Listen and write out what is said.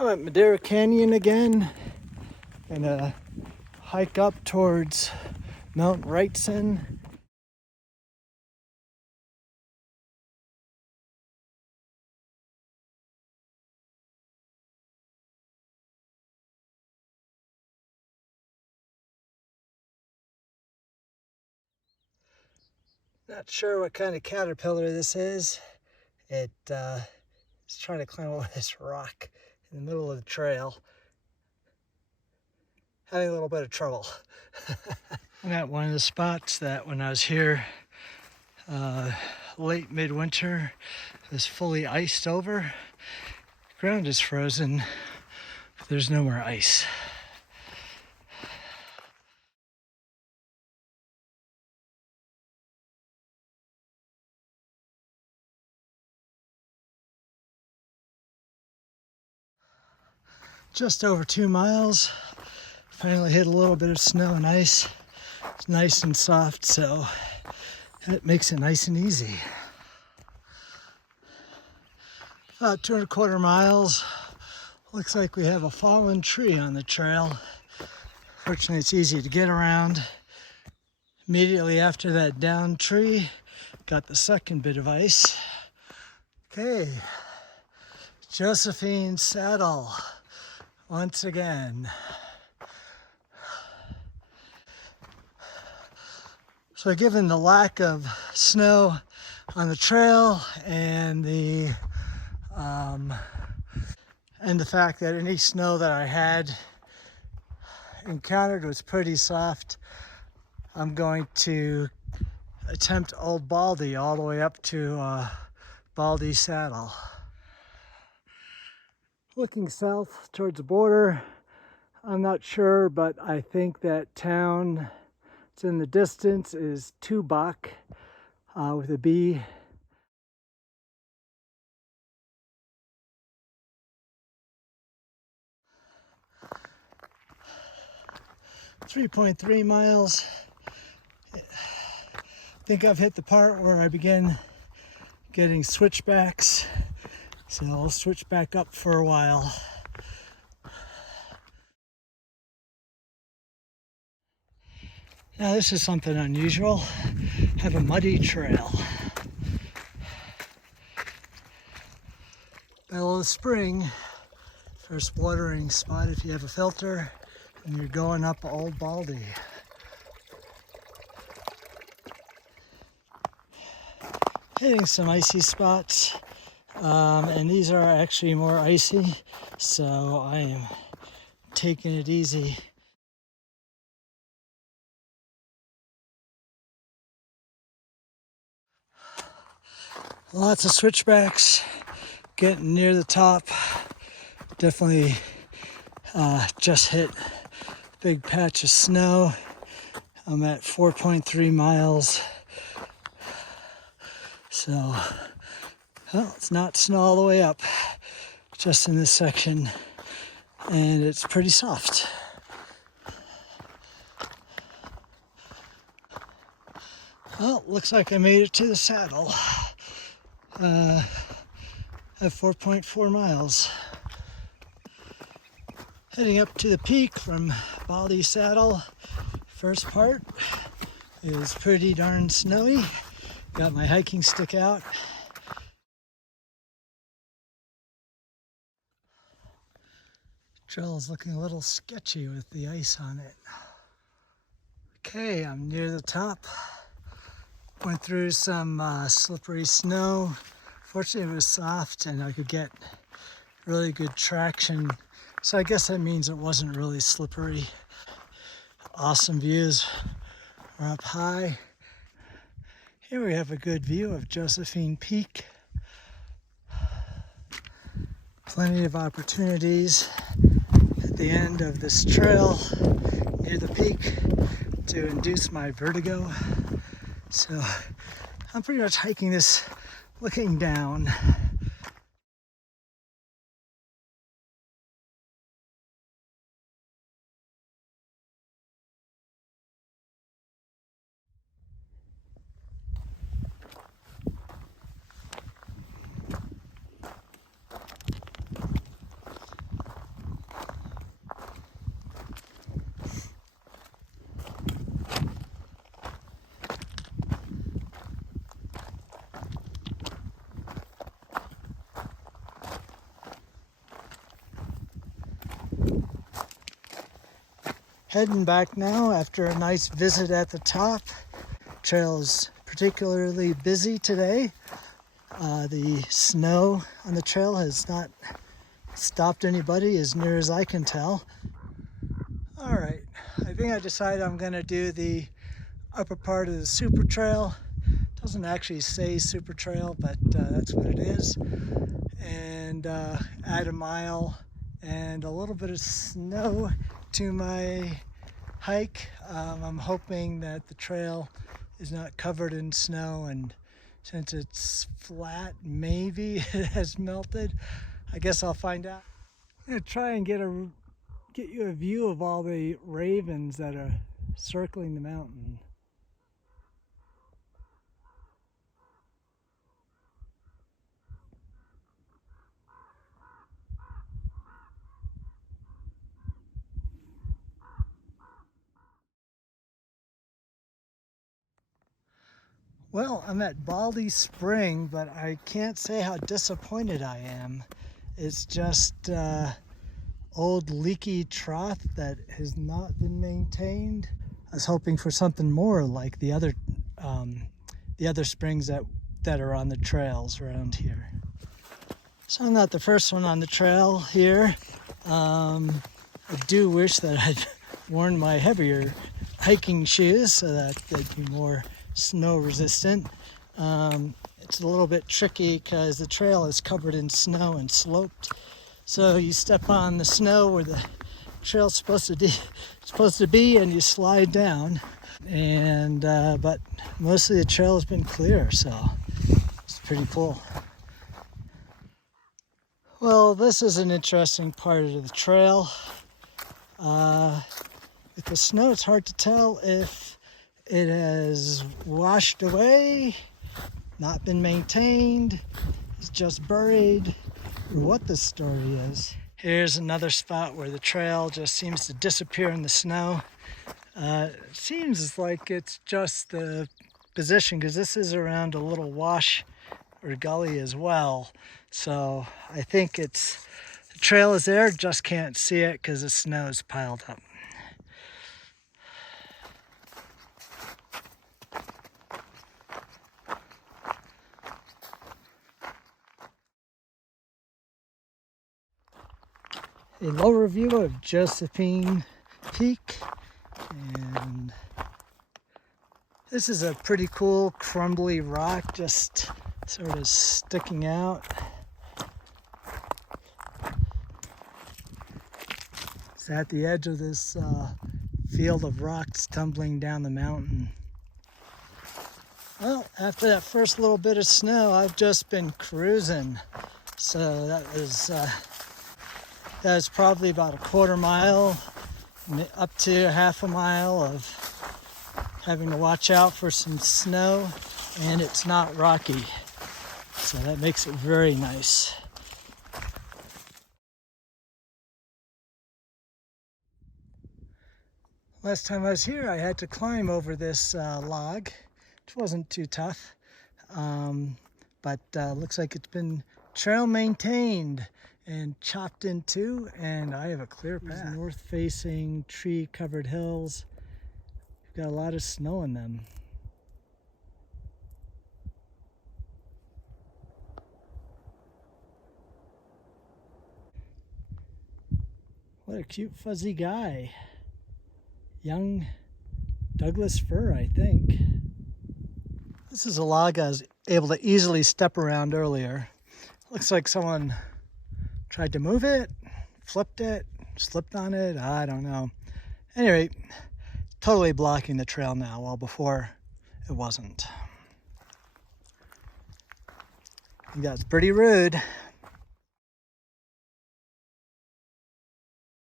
I'm at Madera Canyon again. Gonna hike up towards Mount Wrightson. Not sure what kind of caterpillar this is. It is trying to climb over this rock in the middle of the trail. Having a little bit of trouble. I'm at one of the spots that when I was here late midwinter, it was fully iced over. The ground is frozen, but there's no more ice. Just over 2 miles. Finally hit a little bit of snow and ice. It's nice and soft, so that makes it nice and easy. About 2¼ miles. Looks like we have a fallen tree on the trail. Fortunately, it's easy to get around. Immediately after that downed tree, got the second bit of ice. Okay, Josephine Saddle once again. So given the lack of snow on the trail and the fact that any snow that I had encountered was pretty soft, I'm going to attempt Old Baldy all the way up to Baldy Saddle. Looking south towards the border, I'm not sure, but I think that town that's in the distance is Tubac with a B. .3 miles. I think I've hit the part where I begin getting switchbacks, so I'll switch back up for a while. Now this is something unusual. I have a muddy trail. Middle of the spring, first watering spot if you have a filter and you're going up Old Baldy. Hitting some icy spots, and these are actually more icy, so I am taking it easy. Lots of switchbacks, getting near the top. Definitely just hit a big patch of snow. I'm at 4.3 miles. So, well, it's not snow all the way up, just in this section, and it's pretty soft. Well, looks like I made it to the saddle. At 4.4 miles. Heading up to the peak from Baldy Saddle. First part is pretty darn snowy. Got my hiking stick out. Trail is looking a little sketchy with the ice on it. Okay, I'm near the top. Went through some slippery snow. Fortunately, it was soft and I could get really good traction. So I guess that means it wasn't really slippery. Awesome views. We're up high. Here we have a good view of Josephine Peak. Plenty of opportunities at the end of this trail near the peak to induce my vertigo. So I'm pretty much hiking this looking down. Heading back now after a nice visit at the top. Trail is particularly busy today. The snow on the trail has not stopped anybody as near as I can tell. All right, I think I decided I'm gonna do the upper part of the super trail. Doesn't actually say super trail, but that's what it is. And add a mile and a little bit of snow to my hike. I'm hoping that the trail is not covered in snow, and since it's flat, maybe it has melted. I guess I'll find out. I'm gonna try and get you a view of all the ravens that are circling the mountain. Well, I'm at Baldy Spring, but I can't say how disappointed I am. It's just old leaky trough that has not been maintained. I was hoping for something more like the other springs that are on the trails around here. So I'm not the first one on the trail here. I do wish that I'd worn my heavier hiking shoes so that they'd be more snow resistant. It's a little bit tricky because the trail is covered in snow and sloped. So you step on the snow where the trail's supposed to be and you slide down. And but most of the trail has been clear, so it's pretty cool. Well, this is an interesting part of the trail. With the snow, it's hard to tell if it has washed away, not been maintained, it's just buried, or what the story is. Here's another spot where the trail just seems to disappear in the snow. It seems like it's just the position, because this is around a little wash or gully as well. So I think the trail is there, just can't see it because the snow is piled up. A lower view of Josephine Peak, and this is a pretty cool crumbly rock just sort of sticking out. It's at the edge of this field of rocks tumbling down the mountain. Well, after that first little bit of snow, I've just been cruising. So that was probably about a quarter mile, up to half a mile of having to watch out for some snow, and it's not rocky. So that makes it very nice. Last time I was here, I had to climb over this log, which wasn't too tough, but looks like it's been trail maintained and chopped in two, and I have a clear path. North-facing tree-covered hills. We've got a lot of snow in them. What a cute fuzzy guy. Young Douglas fir, I think. This is a log I was able to easily step around earlier. Looks like someone tried to move it, flipped it, slipped on it, I don't know. Anyway, totally blocking the trail now, while before it wasn't. I think that's pretty rude.